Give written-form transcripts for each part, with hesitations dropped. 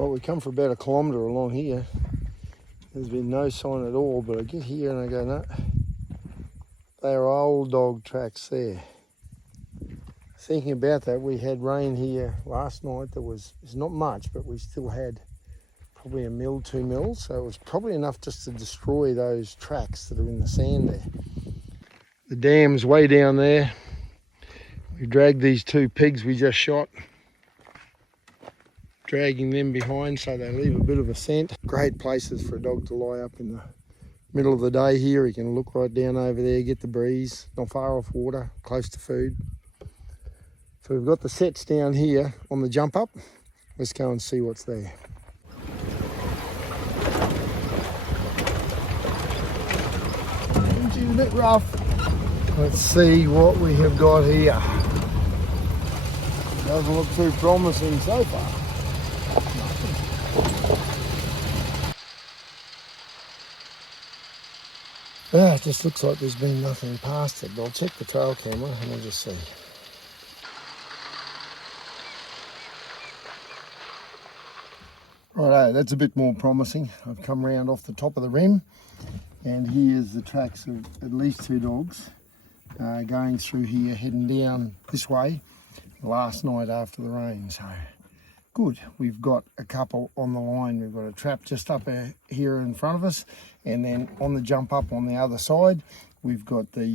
Well, we come for about a kilometre along here. There's been no sign at all, but I get here and I go, no, they are old dog tracks there. Thinking about that, we had rain here last night. It's not much, but we still had probably 1 mil, 2 mils, so it was probably enough just to destroy those tracks that are in the sand there. The dam's way down there. We dragged these 2 pigs we just shot, dragging them behind so they leave a bit of a scent. Great places for a dog to lie up in the middle of the day here. He can look right down over there, get the breeze, not far off water, close to food. So we've got the sets down here on the jump up. Let's go and see what's there. She's a bit rough. Let's see what we have got here. Doesn't look too promising so far. It just looks like there's been nothing past it, but I'll check the trail camera and we'll just see. Righto, that's a bit more promising. I've come round off the top of the rim and here's the tracks of at least 2 dogs going through here, heading down this way last night after the rain. So good, we've got a couple on the line. We've got a trap just up here in front of us, and then on the jump up on the other side we've got at the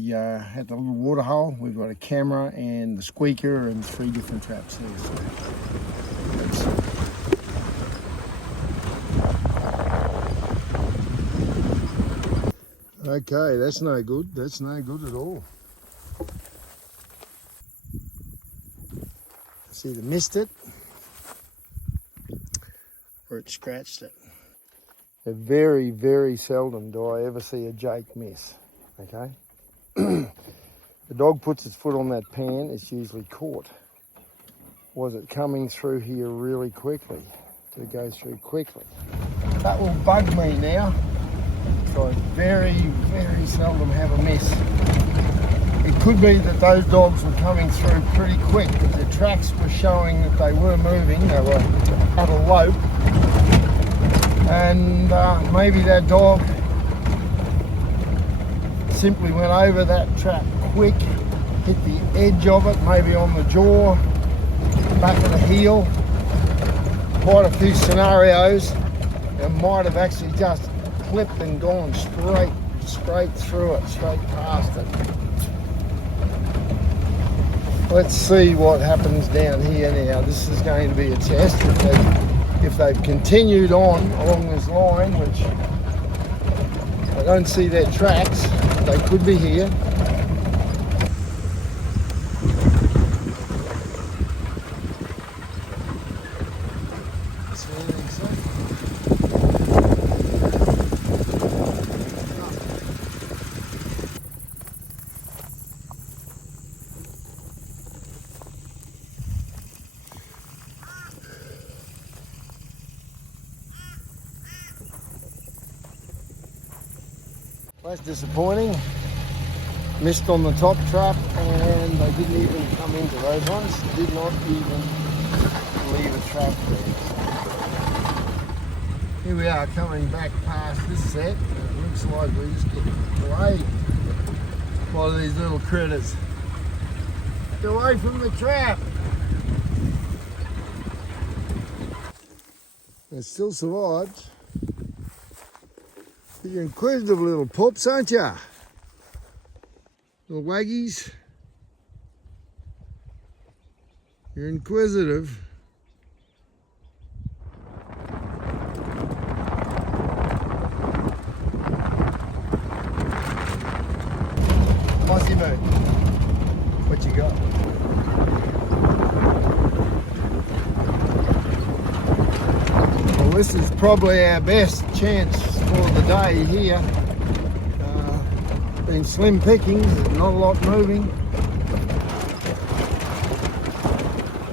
little water hole we've got a camera and the squeaker and 3 different traps there. So let's see. Okay, that's no good. That's no good at all. It's either missed it or it scratched it. Very, very seldom do I ever see a Jake miss, okay? The dog puts its foot on that pan, it's usually caught. Was it coming through here really quickly? Did it go through quickly? That will bug me now. So I very, very seldom have a miss. It could be that those dogs were coming through pretty quick, but the tracks were showing that they were moving, they were at a lope. And maybe that dog simply went over that track quick, hit the edge of it, maybe on the jaw, back of the heel. Quite a few scenarios, and might have actually just clipped and gone straight through it, straight past it. Let's see what happens down here now. This is going to be a test. If they've continued on along this line, which I don't see their tracks, they could be here. That's disappointing. Missed on the top trap and they didn't even come into those ones. Did not even leave a trap there. Here we are coming back past this set. It looks like we're just getting delayed by these little critters. Get away from the trap. It still survived. You're inquisitive little pups, aren't you? Little waggies. You're inquisitive. Mossy moon. What you got? Well, this is probably our best chance for the day here. Been slim pickings, not a lot moving.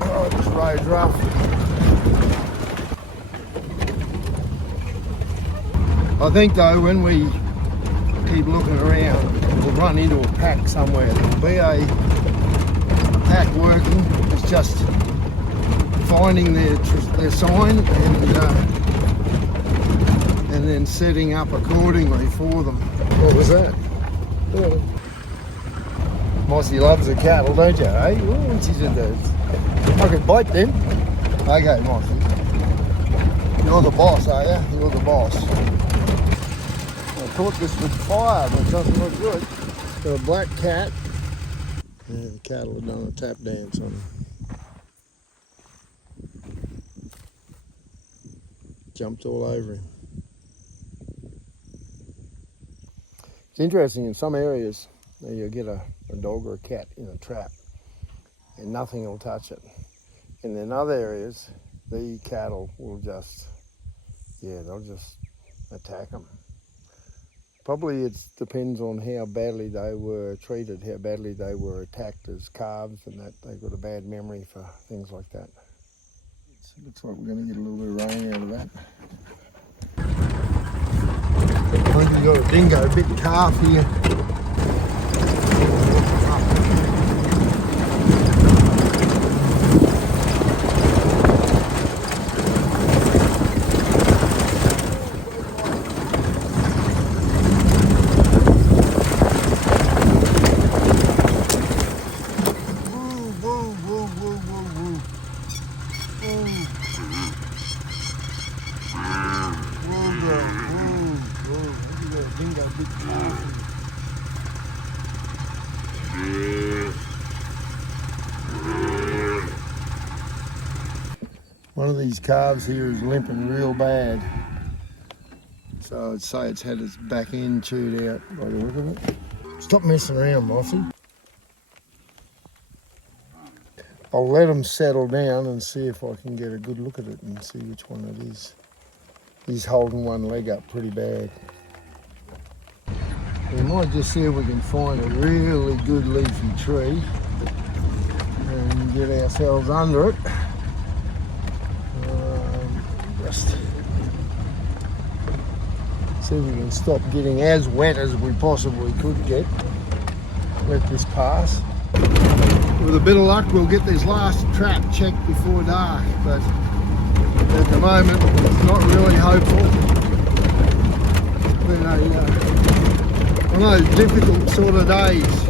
Oh, this road's rough. I think though, when we keep looking around, we'll run into a pack somewhere. There'll be a pack working. It's just finding their sign and and setting up accordingly for them. What was that? Yeah. Mossy loves the cattle, don't you, eh? Oh, she's a dude. I could bite them. Okay, Mossy. You're the boss, are you? You're the boss. I thought this would fire, but it doesn't look good. Got a black cat. Yeah, the cattle have done a tap dance on him. Jumped all over him. It's interesting, in some areas you'll get a dog or a cat in a trap and nothing will touch it. And in other areas, the cattle will just, they'll just attack them. Probably it depends on how badly they were treated, how badly they were attacked as calves, and that they've got a bad memory for things like that. It looks like we're going to get a little bit of rain out of that. I think we've got a dingo, a big calf here. One of these calves here is limping real bad. So I'd say it's had its back end chewed out by the look of it. Stop messing around, Mossy. I'll let them settle down and see if I can get a good look at it and see which one it is. He's holding one leg up pretty bad. We might just see if we can find a really good leafy tree and get ourselves under it. Just see if we can stop getting as wet as we possibly could get. Let this pass. With a bit of luck, we'll get this last trap checked before dark, but at the moment it's not really hopeful. Been one of those difficult sort of days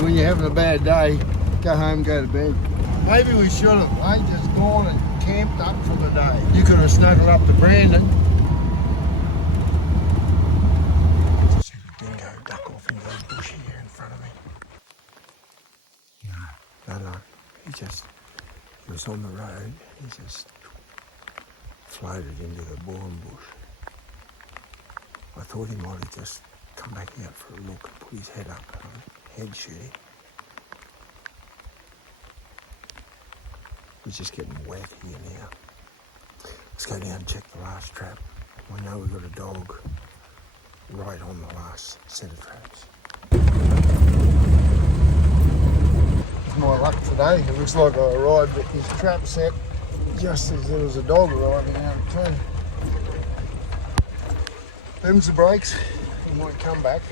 when you're having a bad day. Go home, go to bed. Maybe we should have, just gone and camped up for the day. You could have snuggled up to Brandon. See the dingo duck off into the bush here in front of me. No. He was on the road. He just floated into the bourne bush. I thought he might have just come back out for a look and put his head up and head shooting. It's just getting wet here now. Let's go down and check the last trap. We know we've got a dog right on the last set of traps. It's my luck today. It looks like I arrived at this trap set just as there was a dog arriving out of town. Them's the brakes. We might come back.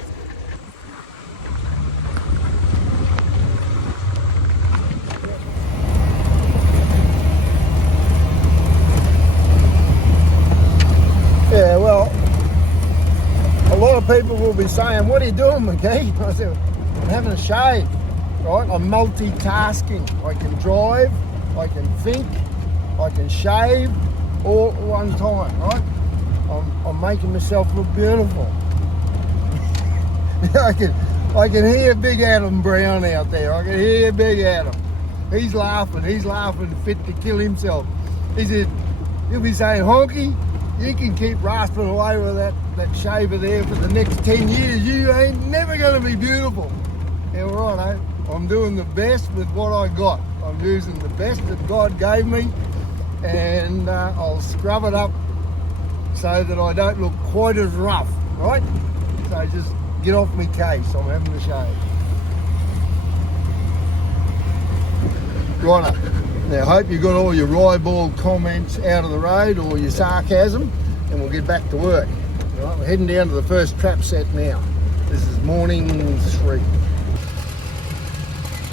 Yeah, well, a lot of people will be saying, what are you doing, McGhie? I said, I'm having a shave, right? I'm multitasking. I can drive, I can think, I can shave all at one time, right? I'm making myself look beautiful. I can hear Big Adam Brown out there. I can hear Big Adam. He's laughing fit to kill himself. He said, he'll be saying, Honky, you can keep rasping away with that shaver there for the next 10 years. You ain't never going to be beautiful. Yeah, right, I'm doing the best with what I got. I'm using the best that God gave me, and I'll scrub it up so that I don't look quite as rough, right? So just get off me case. I'm having a shave. Right. Now, I hope you got all your ribald comments out of the road, or your sarcasm, and we'll get back to work. Right, we're heading down to the first trap set now. This is morning 3.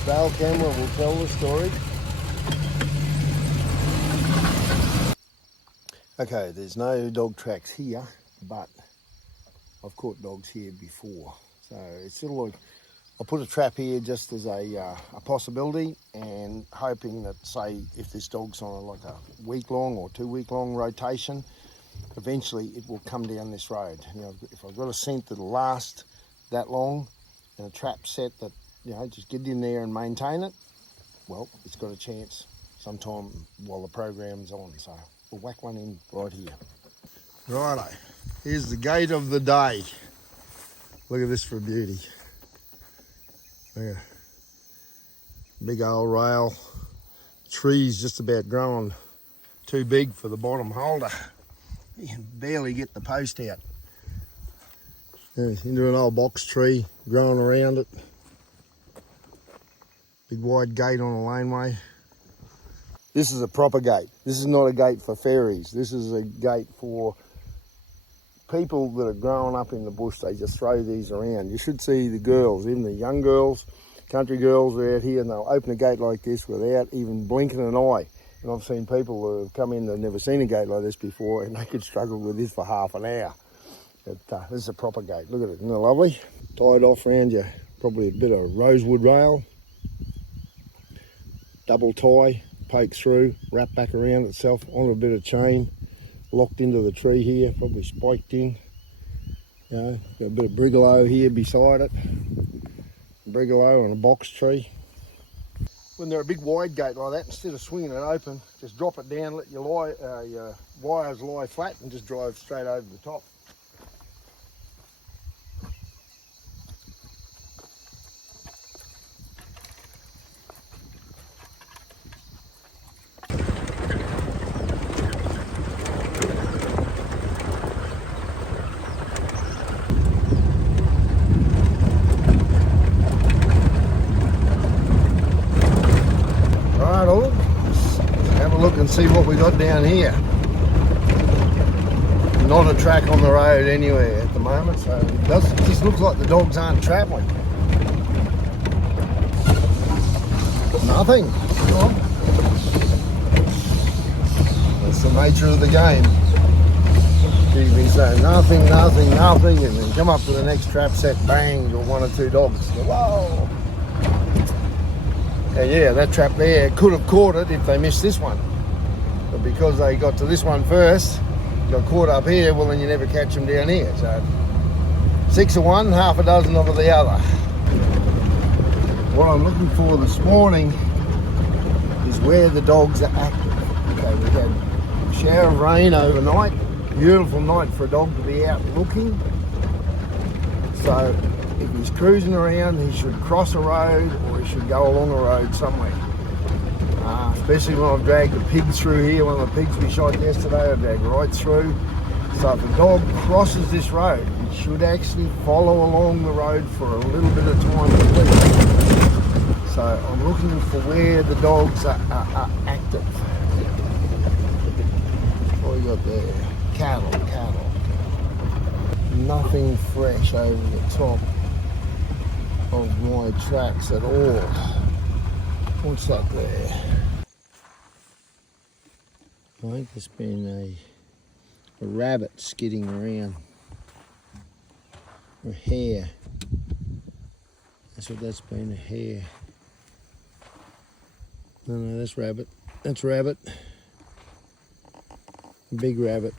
Trail camera will tell the story. Okay, there's no dog tracks here, but I've caught dogs here before. So it's sort of like, I put a trap here just as a possibility, and hoping that, say, if this dog's on like a week-long or 2-week-long rotation, eventually it will come down this road. You know, if I've got a scent that'll last that long and a trap set that, you know, just get in there and maintain it, well, it's got a chance sometime while the program's on. So we'll whack one in right here. Righto, here's the gate of the day. Look at this for a beauty. Look at big old rail. Tree's just about growing too big for the bottom holder. You can barely get the post out. There's into an old box tree growing around it. Big wide gate on a laneway. This is a proper gate. This is not a gate for fairies. This is a gate for people that are growing up in the bush. They just throw these around. You should see the girls, even the young girls, country girls are out here, and they'll open a gate like this without even blinking an eye. And I've seen people who have come in that have never seen a gate like this before, and they could struggle with this for half an hour. But this is a proper gate. Look at it, isn't it lovely? Tied off around you, probably a bit of rosewood rail. Double tie, poke through, wrap back around itself onto a bit of chain. Locked into the tree here, probably spiked in. You know, got a bit of brigalow here beside it. Brigalow on a box tree. When they're a big wide gate like that, instead of swinging it open, just drop it down, let your wires lie flat, and just drive straight over the top. Look and see what we got down here. Not a track on the road anywhere at the moment, so it just looks like the dogs aren't travelling. Nothing. That's the nature of the game. You can say nothing, nothing, nothing, and then come up to the next trap set, bang, you're one or two dogs. Whoa! And yeah, that trap there could have caught it if they missed this one. But because they got to this one first, got caught up here, well then you never catch them down here. So 6 of one, half a dozen of the other. What I'm looking for this morning is where the dogs are active. Okay, we had a shower of rain overnight. Beautiful night for a dog to be out looking. So if he's cruising around, he should cross a road or he should go along a road somewhere. Especially when I've dragged the pigs through here. One of the pigs we shot yesterday, I dragged right through. So if a dog crosses this road, it should actually follow along the road for a little bit of time at least. So I'm looking for where the dogs are active. What we got there? Cattle. Nothing fresh over the top of my tracks at all. What's that there? I think there's been a rabbit skidding around. Or a hare. That's what that's been, a hare. No, that's rabbit. That's rabbit. Big rabbit.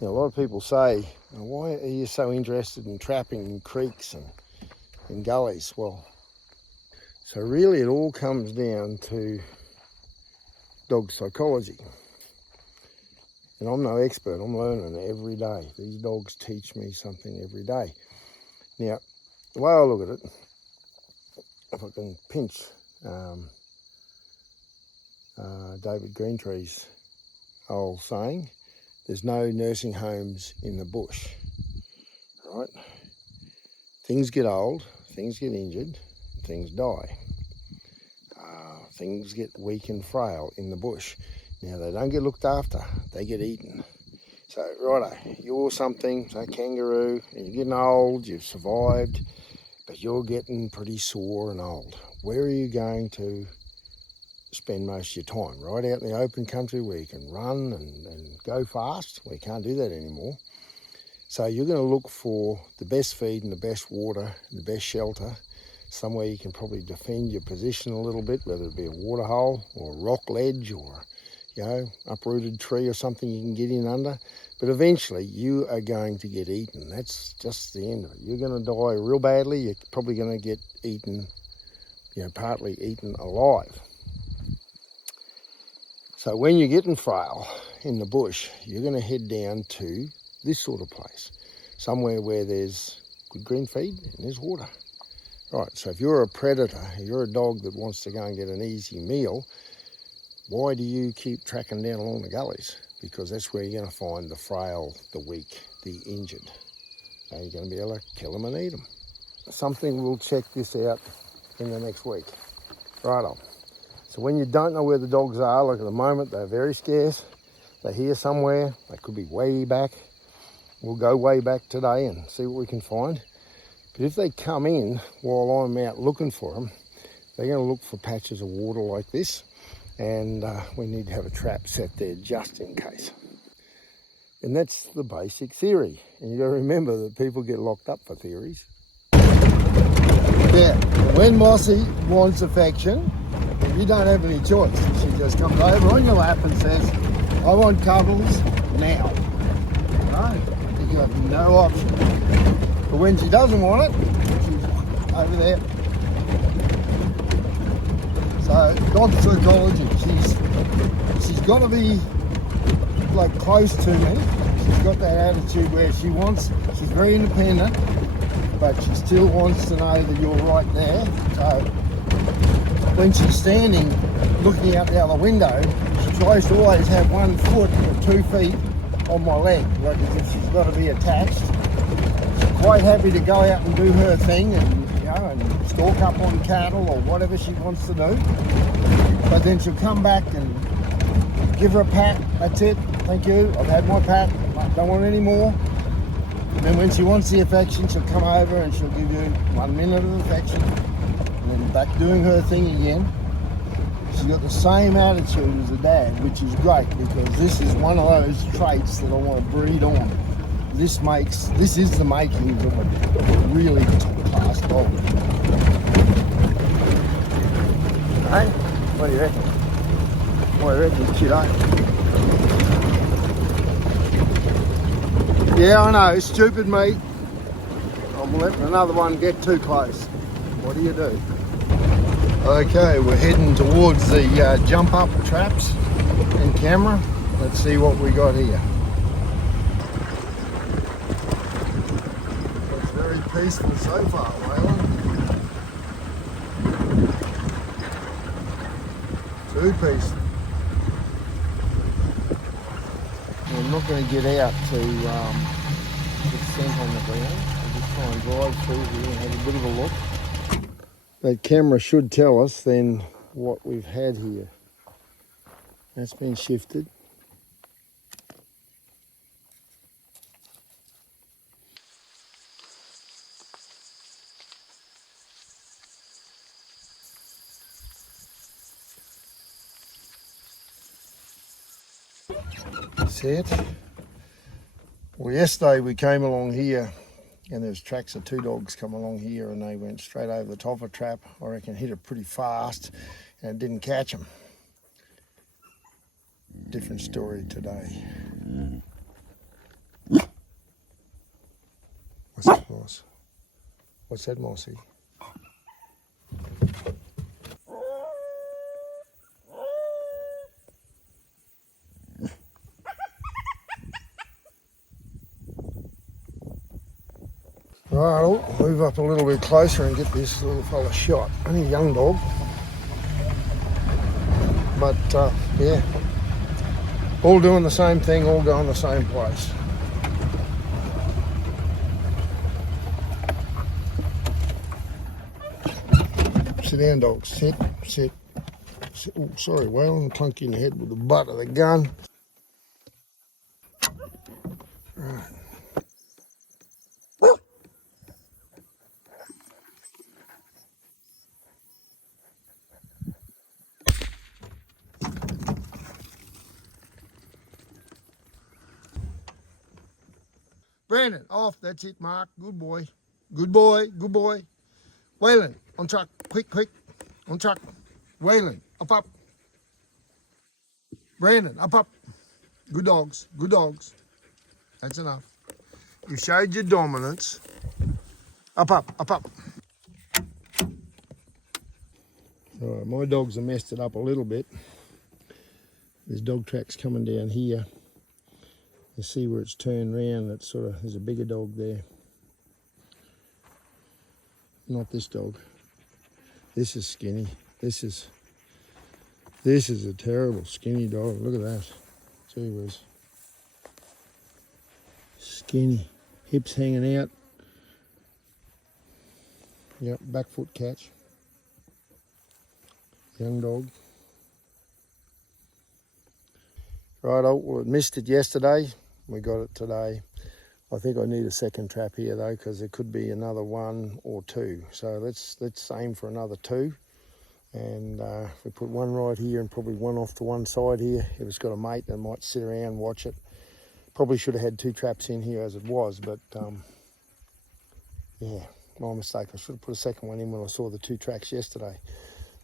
A lot of people say, why are you so interested in trapping in creeks and in gullies? Well, so really it all comes down to dog psychology. And I'm no expert, I'm learning every day. These dogs teach me something every day. Now, the way I look at it, if I can pinch David Greentree's old saying, there's no nursing homes in the bush, right? Things get old, things get injured, things die. Things get weak and frail in the bush. Now, they don't get looked after, they get eaten. So, righto, you're something, say kangaroo, and you're getting old, you've survived, but you're getting pretty sore and old. Where are you going to spend most of your time? Right out in the open country where you can run and go fast? Well, you can't do that anymore. So you're going to look for the best feed and the best water and the best shelter, somewhere you can probably defend your position a little bit, whether it be a water hole or a rock ledge or, uprooted tree or something you can get in under. But eventually you are going to get eaten. That's just the end of it. You're going to die real badly. You're probably going to get eaten, partly eaten alive. So when you're getting frail in the bush, you're going to head down to this sort of place, somewhere where there's good green feed and there's water. Right, so if you're a predator, if you're a dog that wants to go and get an easy meal, why do you keep tracking down along the gullies? Because that's where you're going to find the frail, the weak, the injured. So you're going to be able to kill them and eat them. Something we'll check this out in the next week. Right on. So when you don't know where the dogs are, like at the moment, they're very scarce. They're here somewhere. They could be way back. We'll go way back today and see what we can find. But if they come in while I'm out looking for them, they're going to look for patches of water like this. And we need to have a trap set there just in case. And that's the basic theory. And you've got to remember that people get locked up for theories. Yeah, when Mossy wants affection, you don't have any choice. She just comes over on your lap and says, I want cuddles now. Right? You have no option. But when she doesn't want it, she's over there. So, dog psychology, she's got to be like close to me. She's got that attitude where she's very independent, but she still wants to know that you're right there. So when she's standing, looking out the other window, she tries to always have 1 foot or 2 feet on my leg, like as if she's got to be attached. She's quite happy to go out and do her thing and stalk up on cattle or whatever she wants to do. But then she'll come back and give her a pat. That's it. Thank you. I've had my pat. I don't want any more. And then when she wants the affection, she'll come over and she'll give you 1 minute of affection. And then back doing her thing again. She's got the same attitude as her dad, which is great because this is one of those traits that I want to breed on. This is the makings of a really top-class dog. Hey, what do you reckon? What do you reckon, kiddo? Yeah, I know, stupid me. I'm letting another one get too close. What do you do? Okay, we're heading towards the jump up traps and camera. Let's see what we got here. It's very peaceful so far, Waylon. 2 peaceful. I'm not going to get out to get scent on the ground. I'll just try and drive through here and have a bit of a look. That camera should tell us then what we've had here. That's been shifted. Set. Well, yesterday we came along here and there's tracks of 2 dogs come along here and they went straight over the top of a trap. I reckon hit it pretty fast and it didn't catch them. Different story today. What's that, Moss? What's that, Mossy? Right, I'll move up a little bit closer and get this little fella shot. Only a young dog. But, yeah. All doing the same thing, all going the same place. Sit down, dog. Sit, sit. Oh, sorry, Waylon, clunk you in the head with the butt of the gun. Brandon, off. That's it, Mark. Good boy. Good boy. Good boy. Waylon, on truck. Quick, quick. On truck. Waylon, up, up. Brandon, up, up. Good dogs. Good dogs. That's enough. You showed your dominance. Up, up, up, up. All right, my dogs have messed it up a little bit. There's dog tracks coming down here. You see where it's turned round, it's sort of, there's a bigger dog there. Not this dog. This is skinny. This is a terrible skinny dog. Look at that. Gee whiz. Skinny. Hips hanging out. Yep, back foot catch. Young dog. Righto, well, it missed it yesterday. We got it today. I think I need a second trap here though, because there could be another one or two. So let's aim for another two. And if we put one right here and probably one off to one side here, if it's got a mate that might sit around and watch it. Probably should have had two traps in here as it was, but yeah, my mistake. I should have put a second one in when I saw the two tracks yesterday.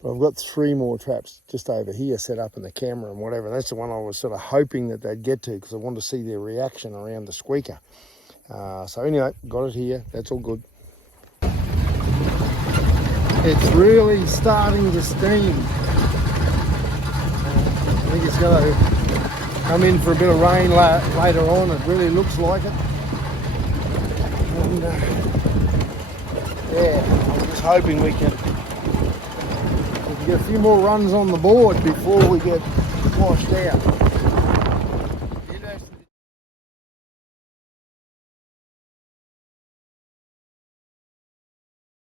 But I've got three more traps just over here set up in the camera and whatever. That's the one I was sort of hoping that they'd get to, because I wanted to see their reaction around the squeaker. So anyway, got it here. That's all good. It's really starting to steam. I think it's going to come in for a bit of rain later on. It really looks like it. And yeah, I'm just hoping we can get a few more runs on the board before we get washed out.